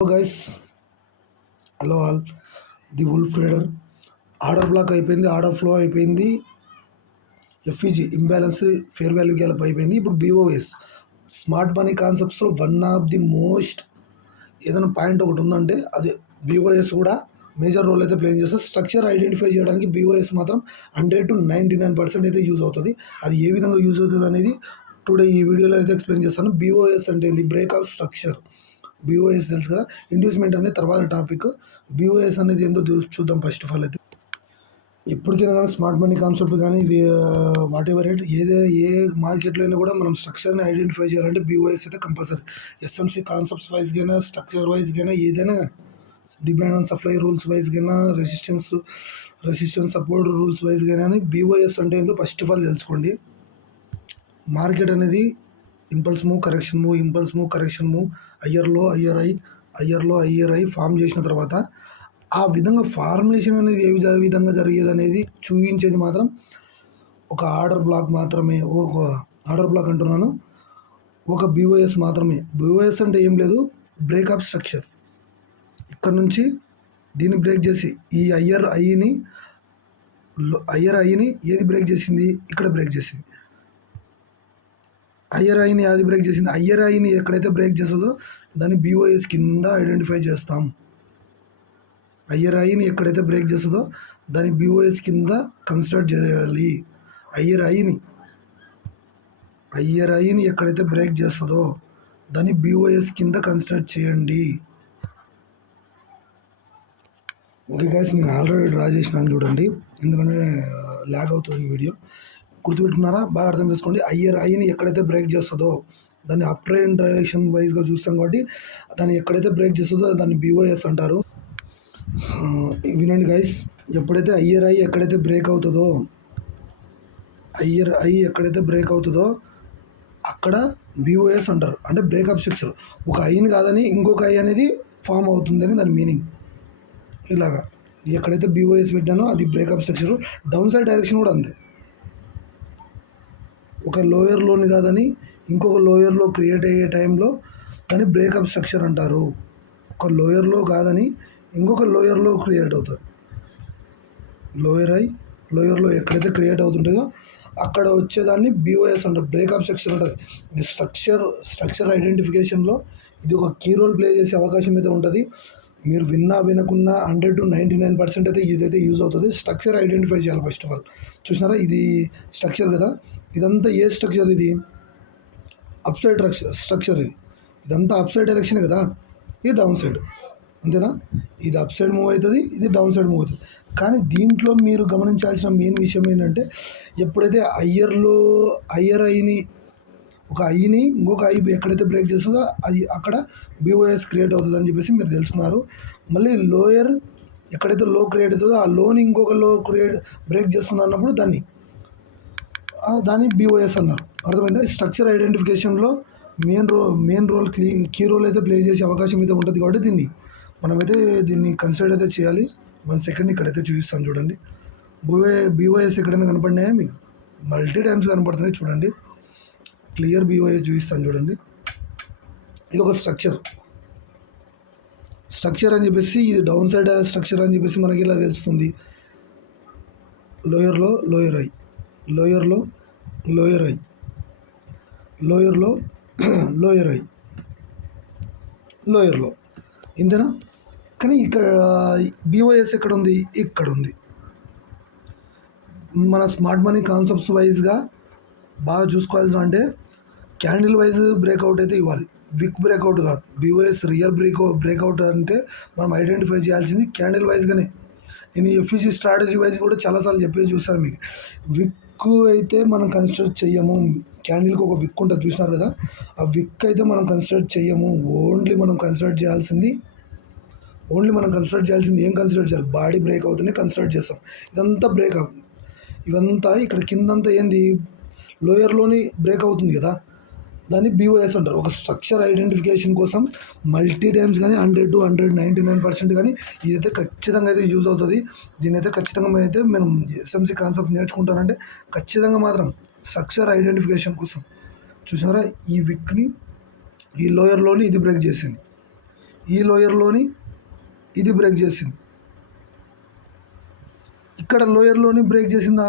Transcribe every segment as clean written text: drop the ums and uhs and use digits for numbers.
Hello guys, hello all. The wolf rider order block అయిపోయింది, order flow అయిపోయింది, FVG imbalance, fair value gap అయిపోయింది. ఇప్పుడు BOS smart money కాన్సెప్ట్స్లో one of the most ఏదైనా point ఒకటి ఉందంటే అది బీఓఎస్ కూడా మేజర్ రోల్ అయితే ప్లే చేస్తుంది. స్ట్రక్చర్ ఐడెంటిఫై చేయడానికి బీఓఎస్ మాత్రం 100 to 99% అయితే యూజ్ అవుతుంది. అది ఏ విధంగా యూజ్ అవుతుంది అనేది టుడే ఈ వీడియోలో అయితే ఎక్స్ప్లెయిన్ చేస్తాను. బీఓఎస్ అంటే ఏంది? Break of structure. బీఓఎస్ తెలుసు కదా, ఇండ్యూస్మెంట్ అనేది తర్వాత టాపిక్. బీఓఎస్ అనేది ఏందో చూద్దాం ఫస్ట్ ఆఫ్ ఆల్. అయితే ఎప్పటికైనా కానీ స్మార్ట్ మనీ కాన్సెప్ట్ కానీ వాట్ ఎవర్ రేట్ ఏ మార్కెట్లో అయినా కూడా మనం స్ట్రక్చర్ని ఐడెంటిఫై చేయాలంటే బీఓఎస్ అయితే కంపల్సరీ. ఎస్ఎంసీ కాన్సెప్ట్స్ వైజ్గా, స్ట్రక్చర్ వైజ్గా ఏదైనా కానీ, డిమాండ్ అండ్ సప్లై రూల్స్ వైజ్గా, రెసిస్టెన్స్ సపోర్ట్ రూల్స్ వైజ్గా కానీ బీఓఎస్ అంటే ఏందో ఫస్ట్ ఆఫ్ ఆల్ తెలుసుకోండి. మార్కెట్ అనేది impulse move, correction move, impulse move, correction move, హయ్యర్లో హయ్యర్ ఐ ఫామ్ చేసిన తర్వాత ఆ విధంగా ఫార్మేషన్ అనేది ఏ విధంగా జరిగేది అనేది చూపించేది మాత్రం ఒక ఆర్డర్ బ్లాక్ మాత్రమే. ఒక ఆర్డర్ బ్లాక్ అంటున్నాను, ఒక బీఓఎస్ మాత్రమే. బీఓఎస్ అంటే ఏం లేదు, బ్రేకప్ స్ట్రక్చర్. ఇక్కడ నుంచి దీన్ని బ్రేక్ చేసి ఈ హయ్యర్ ఐని ఏది బ్రేక్ చేసింది? ఇక్కడ బ్రేక్ చేసింది. హయ్యర్ ఐని అది బ్రేక్ చేసింది. హయ్యర్ ఐని ఎక్కడైతే బ్రేక్ చేస్తుందో దాన్ని బీఓఎస్ కింద ఐడెంటిఫై చేస్తాం. హయ్యర్ ఐని ఎక్కడైతే బ్రేక్ చేస్తుందో దాన్ని బీఓఎస్ కింద కన్సిడర్ చేయాలి. హయ్యర్ ఐని ఎక్కడైతే బ్రేక్ చేస్తుందో దాన్ని బీఓఎస్ కింద కన్సిడర్ చేయండి. ఓకే గైస్, నేను ఆల్రెడీ డ్రా చేసినాను చూడండి, ఎందుకంటే ల్యాగ్ అవుతుంది వీడియో. గుర్తుపెట్టుకున్నారా? బాగా అర్థం చేసుకోండి. హయ్యర్ ఐని ఎక్కడైతే బ్రేక్ చేస్తుందో దాన్ని అప్ ట్రెండ్ డైరెక్షన్ వైజ్గా చూస్తాం కాబట్టి దాన్ని ఎక్కడైతే బ్రేక్ చేస్తుందో దాన్ని బీఓఎస్ అంటారు. వినండి గైస్, ఎప్పుడైతే హయ్యర్ ఐ ఎక్కడైతే బ్రేక్ అవుతుందో అక్కడ బీఓఎస్ అంటారు. అంటే బ్రేకప్ స్ట్రక్చర్. ఒక ఐని కాదని ఇంకొక ఐ అనేది ఫామ్ అవుతుందని దాని మీనింగ్. ఇలాగా ఎక్కడైతే బీఓఎస్ పెట్టానో అది breakup structure. Down side direction కూడా అంతే. ఒక లోయర్లోని కాదని ఇంకొక లోయర్లో క్రియేట్ అయ్యే టైంలో దాన్ని బ్రేకప్ స్ట్రక్చర్ అంటారు. ఒక లోయర్లో కాదని ఇంకొక లోయర్లో క్రియేట్ అవుతుంది. లోయర్లో ఎక్కడైతే క్రియేట్ అవుతుంటుందో అక్కడ వచ్చేదాన్ని బీఓఎస్ అంటారు, బ్రేకప్ స్ట్రక్చర్ అంటారు. స్ట్రక్చర్ ఐడెంటిఫికేషన్లో ఇది ఒక కీ రోల్ ప్లే చేసే అవకాశం అయితే ఉంటుంది. మీరు వినకున్నా 100 to 99% అయితే ఇదైతే యూజ్ అవుతుంది. స్ట్రక్చర్ ఐడెంటిఫై చేయాలి ఫస్ట్ ఆఫ్ ఆల్. చూసినారా, ఇది స్ట్రక్చర్ కదా, ఇదంతా ఏ స్ట్రక్చర్? ఇది అప్ సైడ్ స్ట్రక్చర్. ఇదంతా అప్ సైడ్ డైరెక్షన్ కదా, ఇది డౌన్ సైడ్, అంతేనా? ఇది అప్ సైడ్ మూవ్ అవుతుంది, ఇది డౌన్ సైడ్ మూవ్ అవుతుంది. కానీ దీంట్లో మీరు గమనించాల్సిన మెయిన్ విషయం ఏంటంటే ఎప్పుడైతే హయ్యర్ ఐని ఒక ఐని ఇంకొక ఐ ఎక్కడైతే బ్రేక్ చేస్తుందో అది అక్కడ బీఓఎస్ క్రియేట్ అవుతుంది అని చెప్పేసి మీరు తెలుసుకున్నారు. మళ్ళీ లోయర్ ఎక్కడైతే లో క్రియేట్ అవుతుందో ఆ లోని ఇంకొక లో బ్రేక్ చేస్తుంది అన్నప్పుడు దాన్ని బీఓఎస్ అన్నారు. అర్థమైందా? స్ట్రక్చర్ ఐడెంటిఫికేషన్లో మెయిన్ రోల్ కీ రోల్ అయితే ప్లే చేసే అవకాశం అయితే ఉంటుంది. కాబట్టి మనమైతే దీన్ని కన్సిడర్ అయితే చేయాలి. 1 సెకండ్ ఇక్కడైతే చూపిస్తాను చూడండి. బీఓఎస్ ఎక్కడైనా కనపడినాయా మీకు? మల్టీ టైమ్స్ కనపడుతున్నాయి చూడండి. క్లియర్ బీఓఎస్ చూపిస్తాను చూడండి. ఇది ఒక స్ట్రక్చర్ అని చెప్పేసి, ఇది డౌన్ సైడ్ స్ట్రక్చర్ అని చెప్పేసి మనకి ఇలా తెలుస్తుంది. లోయర్లో ఇంతేనా? కానీ ఇక్కడ బీఓఎస్ ఎక్కడ ఉంది? ఇక్కడ ఉంది. మన స్మార్ట్ మనీ కాన్సెప్ట్స్ వైజ్గా బాగా చూసుకోవాల్సి అంటే క్యాండిల్ వైజ్ బ్రేక్అవుట్ అయితే ఇవ్వాలి, విక్ బ్రేక్అవుట్ కాదు. బీఓఎస్ రియల్ బ్రేక్అవుట్ అంటే మనం ఐడెంటిఫై చేయాల్సింది క్యాండిల్ వైజ్గానే. నేను ఎఫ్ఈజీ స్ట్రాటజీ వైజ్ కూడా చాలాసార్లు చెప్పేసి చూస్తాను మీకు. విక్ అయితే మనం కన్సిడర్ చెయ్యము. క్యాండిల్కి ఒక విక్ ఉంటుంది, చూసినారు కదా. ఆ విక్ అయితే మనం కన్సిడర్ చెయ్యము. ఓన్లీ మనం కన్సిడర్ చేయాల్సింది ఏం కన్సిడర్ చేయాలి? బాడీ బ్రేక్ అవుతూనే కన్సిడర్ చేస్తాం. ఇదంతా ఇక్కడ కిందంతా ఏంది? లోయర్లోని బ్రేక్ అవుతుంది కదా, దాన్ని బీఓఎస్ అంటారు. ఒక స్ట్రక్చర్ ఐడెంటిఫికేషన్ కోసం మల్టీ టైమ్స్ కానీ 100 to 199% కానీ ఇదైతే ఖచ్చితంగా అయితే యూజ్ అవుతుంది. దీని అయితే ఖచ్చితంగా అయితే మనం ఎస్ఎంసీ కాన్సెప్ట్ నేర్చుకుంటానంటే ఖచ్చితంగా మాత్రం స్ట్రక్చర్ ఐడెంటిఫికేషన్ కోసం. చూసారా, ఈ విక్ని ఈ లోయర్లోని ఇది బ్రేక్ చేసింది, ఈ లోయర్లోని ఇది బ్రేక్ చేసింది, ఇక్కడ లోయర్లోని బ్రేక్ చేసిందా,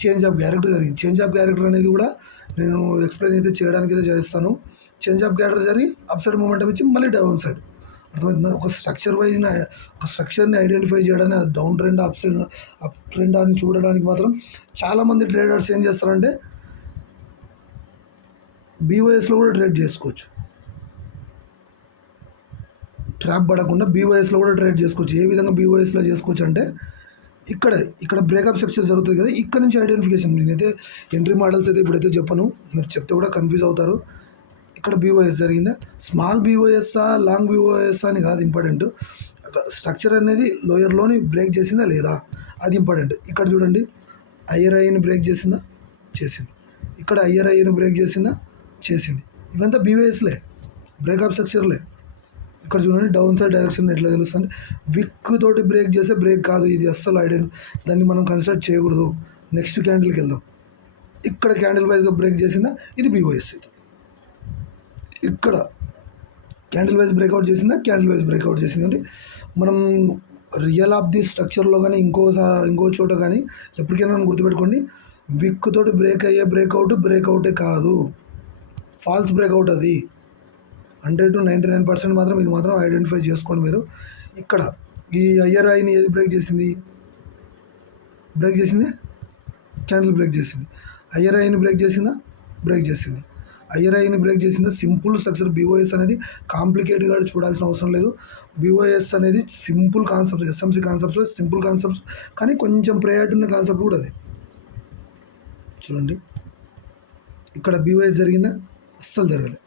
చేంజ్ ఆఫ్ క్యారెక్టర్ జరిగింది. చేంజ్ ఆఫ్ క్యారెక్టర్ అనేది కూడా నేను ఎక్స్ప్లెయిన్ అయితే చేయడానికి అయితే చేస్తాను. చేంజ్ ఆఫ్ క్యారెక్టర్ జరిగి అప్ సైడ్ మూమెంటం ఇచ్చి మళ్ళీ డౌన్ సైడ్. అర్థమవుతుందా? ఒక స్ట్రక్చర్ని ఐడెంటిఫై చేయడానికి డౌన్ ట్రెండ్ అప్ ట్రెండ్ అని చూడడానికి మాత్రం చాలామంది ట్రేడర్స్ ఏం చేస్తారంటే బీఓఎస్లో కూడా ట్రేడ్ చేసుకోవచ్చు. ట్రాప్ పడకుండా బీఓఎస్లో కూడా ట్రేడ్ చేసుకోవచ్చు. ఏ విధంగా బీఓఎస్లో చేసుకోవచ్చు అంటే ఇక్కడ బ్రేకప్ స్ట్రక్చర్ జరుగుతుంది కదా, ఇక్కడ నుంచి ఐడెంటిఫికేషన్. నేనైతే ఎంట్రీ మోడల్స్ అయితే ఇప్పుడైతే చెప్పను, మీరు చెప్తే కూడా కన్ఫ్యూజ్ అవుతారు. ఇక్కడ బీఓఎస్ జరిగిందా, స్మాల్ బీఓఎస్ఆ లాంగ్ బీఓఎస్ఆ అని కాదు ఇంపార్టెంట్, స్ట్రక్చర్ అనేది లోయర్లోని బ్రేక్ చేసిందా లేదా అది ఇంపార్టెంట్. ఇక్కడ చూడండి, హయ్యర్ ఐని బ్రేక్ చేసిందా, చేసింది. ఇక్కడ హయ్యర్ ఐని బ్రేక్ చేసిందా, చేసింది. ఇవంతా బీఓఎస్లే, బ్రేకప్ స్ట్రక్చర్లే. ఇక్కడ చూడండి డౌన్ సైడ్ డైరెక్షన్ ఎట్లా తెలుస్తుంది, విక్ తోటి బ్రేక్ చేస్తే బ్రేక్ కాదు ఇది, అస్సలు దాన్ని మనం కన్సిడర్ చేయకూడదు. నెక్స్ట్ క్యాండిల్కి వెళ్దాం. ఇక్కడ క్యాండిల్ వైజ్గా బ్రేక్ చేసిందా, ఇది బీఓఎస్ ఇది. ఇక్కడ క్యాండిల్ వైజ్ బ్రేక్అవుట్ చేసిందా, క్యాండిల్ వైజ్ బ్రేక్అవుట్ చేసింది. అంటే మనం రియల్ ఆఫ్ ది స్ట్రక్చర్లో కానీ ఇంకో చోట కానీ ఎప్పటికైనా గుర్తుపెట్టుకోండి, విక్ తోటి బ్రేక్ అయ్యే బ్రేక్అవుటే కాదు, ఫాల్స్ బ్రేక్అవుట్ అది. 100 to 99% మాత్రం ఇది మాత్రం ఐడెంటిఫై చేసుకోండి మీరు. ఇక్కడ ఈ హయ్యర్ ఐని ఏది బ్రేక్ చేసింది, క్యాండిల్ బ్రేక్ చేసింది. హయ్యర్ ఐని బ్రేక్ చేసిందా, బ్రేక్ చేసింది. హయ్యర్ ఐని బ్రేక్ చేసిందా, సింపుల్ స్ట్రక్చర్. బీఓఎస్ అనేది కాంప్లికేటెడ్గా చూడాల్సిన అవసరం లేదు. బీఓఎస్ అనేది సింపుల్ కాన్సెప్ట్, ఎస్ఎంసీ కాన్సెప్ట్స్లో సింపుల్ కాన్సెప్ట్స్, కానీ కొంచెం ప్రయారిటీ ఉన్న కాన్సెప్ట్ కూడా అది. చూడండి, ఇక్కడ బీఓఎస్ జరిగిందా, అస్సలు జరగలేదు.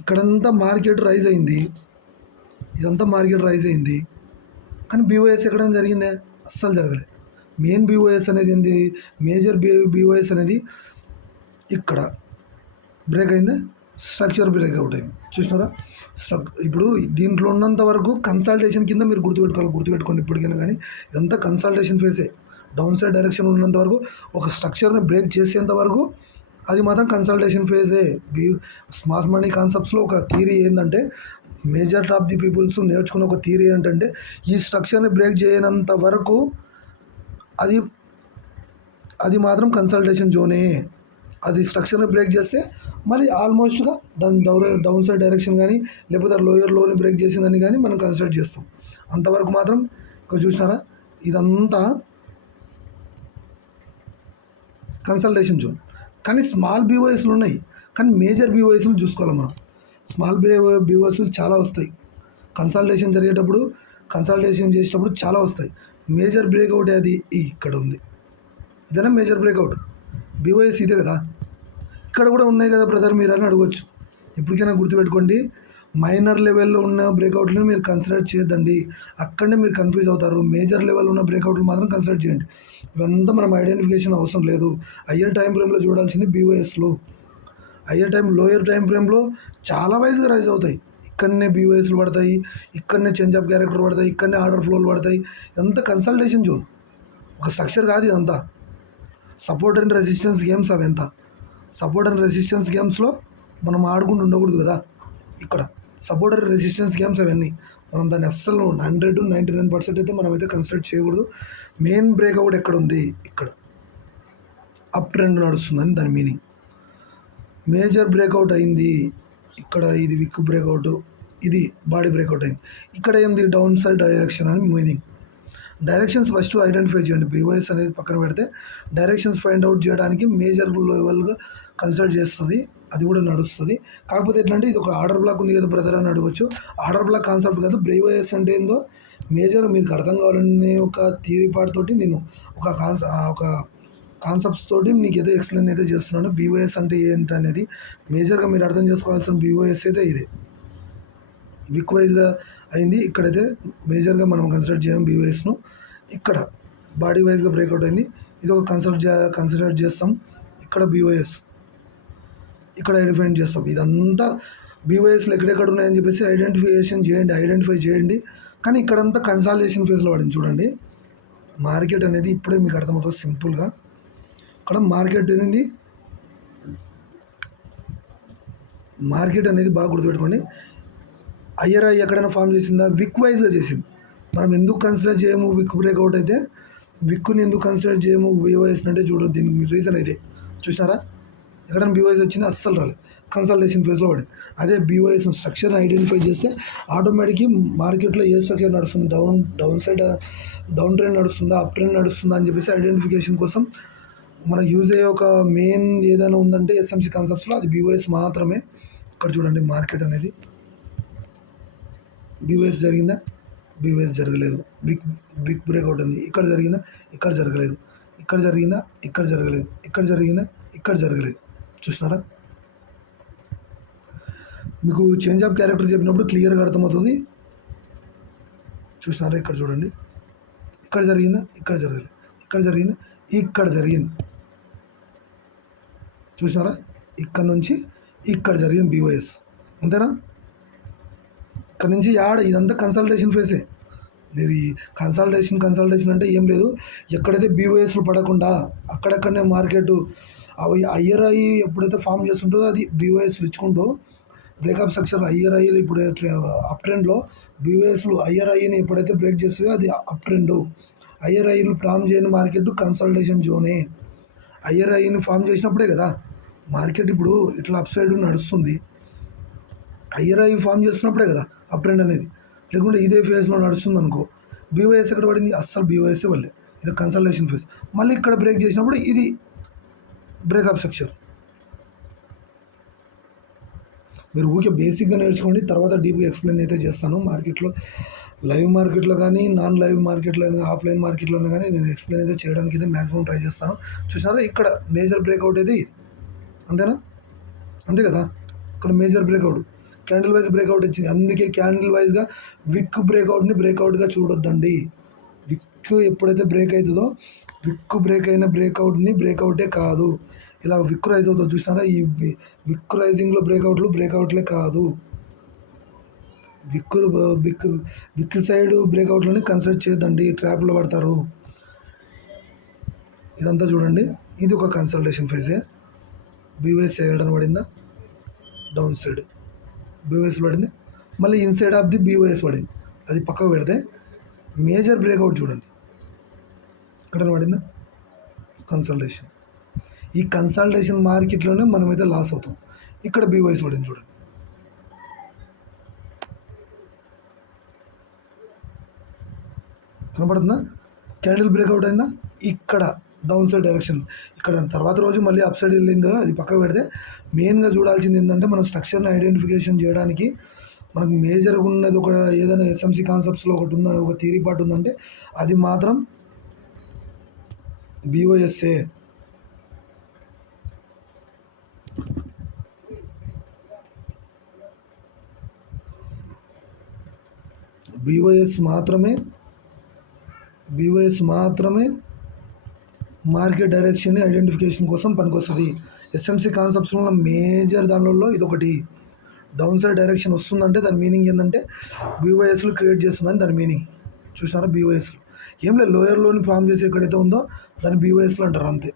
ఇక్కడంతా మార్కెట్ రైజ్ అయింది, ఇదంతా మార్కెట్ రైజ్ అయింది, కానీ బీఓఎస్ ఎక్కడైనా జరిగిందే, అస్సలు జరగలేదు. మెయిన్ బీఓఎస్ అనేది ఏంది, మేజర్ బీఓఎస్ అనేది ఇక్కడ బ్రేక్ అయిందా, స్ట్రక్చర్ బ్రేక్అవుట్ అయింది. చూసినారా, ఇప్పుడు దీంట్లో ఉన్నంత వరకు కన్సల్టేషన్ కింద మీరు గుర్తుపెట్టుకోండి ఇప్పటికైనా కానీ. ఇదంతా కన్సల్టేషన్ ఫేసే. డౌన్ సైడ్ డైరెక్షన్ ఉన్నంత వరకు, ఒక స్ట్రక్చర్ని బ్రేక్ చేసేంత వరకు అది మాత్రం కన్సల్టేషన్ ఫేజే. స్మార్ట్ మనీ కాన్సెప్ట్స్లో ఒక థియరీ ఏంటంటే, మేజర్ ఆఫ్ ది పీపుల్స్ నేర్చుకున్న ఒక థియరీ ఏంటంటే, ఈ స్ట్రక్చర్ని బ్రేక్ చేయనంత వరకు అది మాత్రం కన్సల్టేషన్ జోనే. అది స్ట్రక్చర్ని బ్రేక్ చేస్తే మళ్ళీ ఆల్మోస్ట్గా దాని డౌన్ సైడ్ డైరెక్షన్ కానీ లేకపోతే లోని బ్రేక్ చేసిందని కానీ మనం కన్సిడర్ చేస్తాం. అంతవరకు మాత్రం ఇక్కడ చూసినారా, ఇదంతా కన్సల్టేషన్ జోన్. కానీ స్మాల్ బీఓఎస్లు ఉన్నాయి, కానీ మేజర్ బీఓఎస్లు చూసుకోవాలి మనం. స్మాల్ బీఓఎస్లు చాలా వస్తాయి, కన్సల్టేషన్ చేసేటప్పుడు చాలా వస్తాయి. మేజర్ బ్రేక్అవుట్ అది ఇక్కడ ఉంది, ఇదేనా మేజర్ బ్రేక్అవుట్, బీఓఎస్ ఇదే కదా. ఇక్కడ కూడా ఉన్నాయి కదా బ్రదర్ మీరు అని అడగవచ్చు. ఎప్పటికైనా గుర్తుపెట్టుకోండి, మైనర్ లెవెల్లో ఉన్న బ్రేక్అవుట్లను మీరు కన్సిడర్ చేయొద్దండి, అక్కడనే మీరు కన్ఫ్యూజ్ అవుతారు. మేజర్ లెవెల్ ఉన్న బ్రేక్అవుట్లు మాత్రం కన్సిడర్ చేయండి. ఇవంతా మనం ఐడెంటిఫికేషన్ అవసరం లేదు. హయ్యర్ టైం ఫ్రేమ్లో చూడాల్సింది బీఓఎస్లో. లోయర్ టైం ఫ్రేమ్లో చాలా వైజ్గా రైజ్ అవుతాయి. ఇక్కడనే బీఓఎస్లు పడతాయి, ఇక్కడనే చేంజ్ ఆఫ్ క్యారెక్టర్ పడతాయి, ఇక్కడనే ఆర్డర్ ఫ్లోలు పడతాయి. ఇదంతా కన్సల్టేషన్ జోన్, ఒక స్ట్రక్చర్ కాదు ఇదంతా. సపోర్ట్ అండ్ రెసిస్టెన్స్ గేమ్స్ అవి ఎంత. సపోర్ట్ అండ్ రెసిస్టెన్స్ గేమ్స్లో మనం ఆడుకుంటూ ఉండకూడదు కదా. ఇక్కడ సపోర్ట్ అండ్ రెసిస్టెన్స్ గేమ్స్ అవన్నీ మనం దాన్ని అస్సలు 100 to 99% అయితే మనమైతే కన్సిడర్ చేయకూడదు. మెయిన్ బ్రేక్అవుట్ ఎక్కడ ఉంది, ఇక్కడ అప్ ట్రెండ్ నడుస్తుందని దాని మీనింగ్. మేజర్ బ్రేక్అవుట్ అయింది ఇక్కడ, ఇది విక్ బ్రేక్అవుట్, ఇది బాడీ బ్రేక్అవుట్ అయింది. ఇక్కడ ఏంది, డౌన్ సైడ్ డైరెక్షన్ అని మీనింగ్. డైరెక్షన్స్ ఫస్ట్ ఐడెంటిఫై చేయండి. బీఓఎస్ అనేది పక్కన పెడితే డైరెక్షన్స్ ఫైండ్ అవుట్ చేయడానికి మేజర్ లెవెల్గా కన్సిడర్ చేస్తుంది, అది కూడా నడుస్తుంది. కాకపోతే ఎట్లా అంటే, ఇది ఒక ఆర్డర్ బ్లాక్ ఉంది కదా బ్రదర్ అని అడగవచ్చు. ఆర్డర్ బ్లాక్ కాన్సెప్ట్ కాదు, బీఓఎస్ అంటే ఏందో మేజర్ మీకు అర్థం కావాలనే ఒక థియరీ పార్ట్ తోటి నేను ఒక కాన్సెప్ట్స్ తోటి మీకు ఏదో ఎక్స్ప్లెయిన్ అయితే చేస్తున్నాను. బీఓఎస్ అంటే ఏంటి అనేది మేజర్గా మీరు అర్థం చేసుకోవాల్సిన బీఓఎస్ అయితే ఇదే. విక్ వైజ్గా అయింది, ఇక్కడైతే మేజర్గా మనం కన్సిడర్ చేయం బీఓఎస్ను. ఇక్కడ బాడీ వైజ్గా బ్రేక్అవుట్ అయింది, ఇది ఒక కన్సిడర్ చేస్తాం. ఇక్కడ బీఓఎస్ ఇక్కడ ఐడెంటిఫై చేస్తాం. ఇదంతా బీఓఎస్లు ఎక్కడెక్కడ ఉన్నాయని చెప్పేసి ఐడెంటిఫై చేయండి. కానీ ఇక్కడంతా కన్సాలిడేషన్ ఫేజ్లో పడింది. చూడండి, మార్కెట్ అనేది ఇప్పుడే మీకు అర్థమవుతుంది సింపుల్గా. ఇక్కడ మార్కెట్ అనేది మార్కెట్ అనేది బాగా గుర్తుపెట్టుకోండి. ఐఆర్ఐ ఎక్కడైనా ఫామ్ చేసిందా? విక్ వైజ్గా చేసింది. మనం ఎందుకు కన్సిడర్ చేయము విక్ బ్రేక్అవుట్ అయితే? విక్కుని ఎందుకు కన్సిడర్ చేయము బీఓఎస్ అంటే చూడండి, దీనికి రీజన్ ఇదే. చూసినారా, ఎక్కడైనా బీఓఎస్ వచ్చింది అస్సలు రాలేదు, కన్సల్టేషన్ ఫేజ్లో పడింది. అదే బీఓఎస్ స్ట్రక్చర్ని ఐడెంటిఫై చేస్తే ఆటోమేటిక్గా మార్కెట్లో ఏ స్ట్రక్చర్ నడుస్తుంది, డౌన్ సైడ్ డౌన్ ట్రెండ్ నడుస్తుందా, అప్ ట్రెండ్ నడుస్తుందా అని చెప్పేసి ఐడెంటిఫికేషన్ కోసం మనకు యూజ్ అయ్యే ఒక మెయిన్ ఏదైనా ఉందంటే ఎస్ఎంసి కాన్సెప్ట్స్లో అది బీఓఎస్ మాత్రమే. ఇక్కడ చూడండి, మార్కెట్ అనేది బీఓఎస్ జరిగిందా? బీఓఎస్ జరగలేదు. బిగ్ బ్రేక్అవుట్ ఉంది. ఇక్కడ జరిగిందా? ఇక్కడ జరగలేదు. ఇక్కడ జరిగిందా? ఇక్కడ జరగలేదు. ఇక్కడ జరిగిందా? ఇక్కడ జరగలేదు. చూసినారా, మీకు చేంజ్ ఆఫ్ క్యారెక్టర్ చెప్పినప్పుడు క్లియర్గా అర్థమవుతుంది. చూసినారా, ఇక్కడ చూడండి, ఇక్కడ జరిగిందా? ఇక్కడ జరగలేదు. ఇక్కడ జరిగిందా? ఇక్కడ జరిగింది. చూసినారా, ఇక్కడ నుంచి ఇక్కడ జరిగింది బీఓఎస్. అంతేనా? ఇక్కడ నుంచి ఇదంతా కన్సల్టేషన్ ఫేసే. మీరు ఈ కన్సల్టేషన్ అంటే ఏం లేదు. ఎక్కడైతే బీఓఎస్లు పడకుండా అక్కడక్కడనే మార్కెట్ అవి ఐఆర్ఐ ఎప్పుడైతే ఫామ్ చేస్తుంటుందో అది బీఓఎస్లు ఇచ్చుకుంటూ బ్రేకప్ స్ట్రక్చర్ ఐఆర్ఐలు ఇప్పుడు అప్ ట్రెండ్లో బీఓఎస్లు ఐఆర్ఐని ఎప్పుడైతే బ్రేక్ చేస్తుందో అది అప్ ట్రెండ్. ఐఆర్ఐలు ఫామ్ చేయని మార్కెట్ కన్సల్టేషన్ జోనే. ఐఆర్ఐని ఫామ్ చేసినప్పుడే కదా మార్కెట్ ఇప్పుడు ఇట్లా అప్ సైడ్ నడుస్తుంది. ఐఆర్ఐ ఫామ్ చేస్తున్నప్పుడే కదా అప్ ట్రెండ్ అనేది. లేకుంటే ఇదే ఫేజ్లో నడుస్తుంది అనుకో, బీఓఎస్ ఎక్కడ పడింది? అస్సలు బీఓఎస్ వల్లే. ఇది కన్సల్టేషన్ ఫేజ్. మళ్ళీ ఇక్కడ బ్రేక్ చేసినప్పుడు ఇది బ్రేకప్ స్ట్రక్చర్. మీరు ఊరికే బేసిక్గా నేర్చుకోండి, తర్వాత డీప్గా ఎక్స్ప్లెయిన్ అయితే చేస్తాను. మార్కెట్లో లైవ్ మార్కెట్లో కానీ నాన్ లైవ్ మార్కెట్లో ఆఫ్లైన్ మార్కెట్లోనే కానీ నేను ఎక్స్ప్లెయిన్ అయితే చేయడానికి అయితే మ్యాక్సిమం ట్రై చేస్తాను. చూసినారా, ఇక్కడ మేజర్ బ్రేక్అవుట్ అయితే ఇది. అంతేనా? అంతే కదా, ఇక్కడ major breakout candle wise breakout ఇచ్చింది. అందుకే క్యాండిల్ వైజ్గా విక్ బ్రేక్అవుట్గా చూడొద్దండి. విక్ ఎప్పుడైతే బ్రేక్ అవుతుందో విక్ బ్రేక్ అయిన బ్రేక్అవుటే కాదు. ఇలా విక్ రైజ్ అవుతుందో చూసినారా, ఈ విక్ రైజింగ్లో బ్రేక్అవుట్లే కాదు. విక్ సైడ్ బ్రేక్అవుట్లని కన్సిడర్ చేయొద్దండి, ట్రాప్లో పడతారు. ఇదంతా చూడండి, ఇది ఒక కన్సల్టేషన్ ఫేజే. బీవైఎస్ చేయడం పడిందా? డౌన్ సైడ్ బీవైఎస్ పడింది. మళ్ళీ ఇన్సైడ్ ఆఫ్ ది బీవైఎస్ పడింది. అది పక్కకు పెడితే మేజర్ బ్రేక్అవుట్ చూడండి, ఇక్కడ పడిందా? కన్సల్టేషన్. ఈ కన్సల్టేషన్ మార్కెట్లోనే మనమైతే లాస్ అవుతాం. ఇక్కడ బీవైఎస్ పడింది చూడండి. కనపడుతుందా? క్యాండిల్ బ్రేక్అవుట్ అయిందా? ఇక్కడ డౌన్ సైడ్ డైరెక్షన్. ఇక్కడ తర్వాత రోజు మళ్ళీ అప్ సైడ్ వెళ్ళిందో అది పక్కకు పెడితే మెయిన్గా చూడాల్సింది ఏంటంటే మనం స్ట్రక్చర్ని ఐడెంటిఫికేషన్ చేయడానికి మనకు మేజర్గా ఉన్నది ఒక ఏదైనా ఎస్ఎంసి కాన్సెప్ట్స్లో ఒకటి ఉన్న ఒక థియరీ పార్ట్ ఉందంటే అది మాత్రం బీఓఎస్ఏ. బీఓఎస్ మాత్రమే మార్కెట్ డైరెక్షన్ని ఐడెంటిఫికేషన్ కోసం పనికొస్తుంది. ఎస్ఎంసి కాన్సెప్ట్స్లో ఉన్న మేజర్ దానిలో ఇదొకటి. డౌన్ సైడ్ డైరెక్షన్ వస్తుందంటే దాని మీనింగ్ ఏంటంటే బీఓఎస్లు క్రియేట్ చేస్తుందని దాని మీనింగ్. చూసినారా, బీఓఎస్లు ఏం లేదు, లోయర్లోని ఫామ్ చేసి ఎక్కడైతే ఉందో దాన్ని బీఓఎస్లు అంటారు అంతే.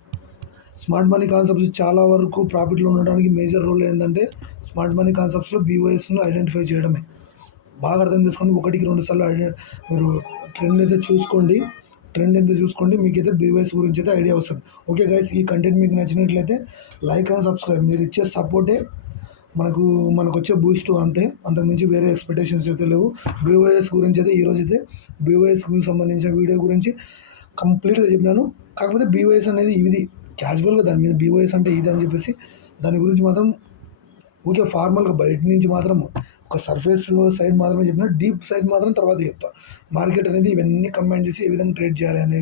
స్మార్ట్ మనీ కాన్సెప్ట్స్ చాలా వరకు ప్రాఫిట్లో ఉండడానికి మేజర్ రోల్ ఏంటంటే స్మార్ట్ మనీ కాన్సెప్ట్స్లో బీఓఎస్ను ఐడెంటిఫై చేయడమే. బాగా అర్థం చేసుకోండి, 1-2 సార్లు మీరు ట్రెండ్ అయితే చూసుకోండి, మీకైతే బీవైఎస్ గురించి అయితే ఐడియా వస్తుంది. ఓకే గైస్, ఈ కంటెంట్ మీకు నచ్చినట్లయితే లైక్ అండ్ సబ్స్క్రైబ్. మీరు ఇచ్చే సపోర్టే మనకు వచ్చే బూస్ట్ అంతే, అంతకుమించి వేరే ఎక్స్పెక్టేషన్స్ అయితే లేవు. బీవైఎస్ గురించి అయితే ఈరోజు అయితే బీవైఎస్కి సంబంధించిన వీడియో గురించి కంప్లీట్గా చెప్పినాను. కాకపోతే బీవైఎస్ అనేది ఇది క్యాజువల్గా దాని మీద బీవైఎస్ అంటే ఇది అని చెప్పేసి దాని గురించి మాత్రం ఊరికే ఫార్మల్గా బయట నుంచి మాత్రం ఒక సర్ఫేస్ సైడ్ మాత్రమే చెప్పిన, డీప్ సైడ్ మాత్రం తర్వాత చెప్తా. మార్కెట్ అనేది ఇవన్నీ కంబైన్ చేసి ఏ విధంగా ట్రేడ్ చేయాలి అనే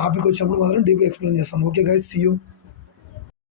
టాపిక్ వచ్చినప్పుడు మాత్రం డీప్గా ఎక్స్ప్లెయిన్ చేస్తాను. Okay guys, see you.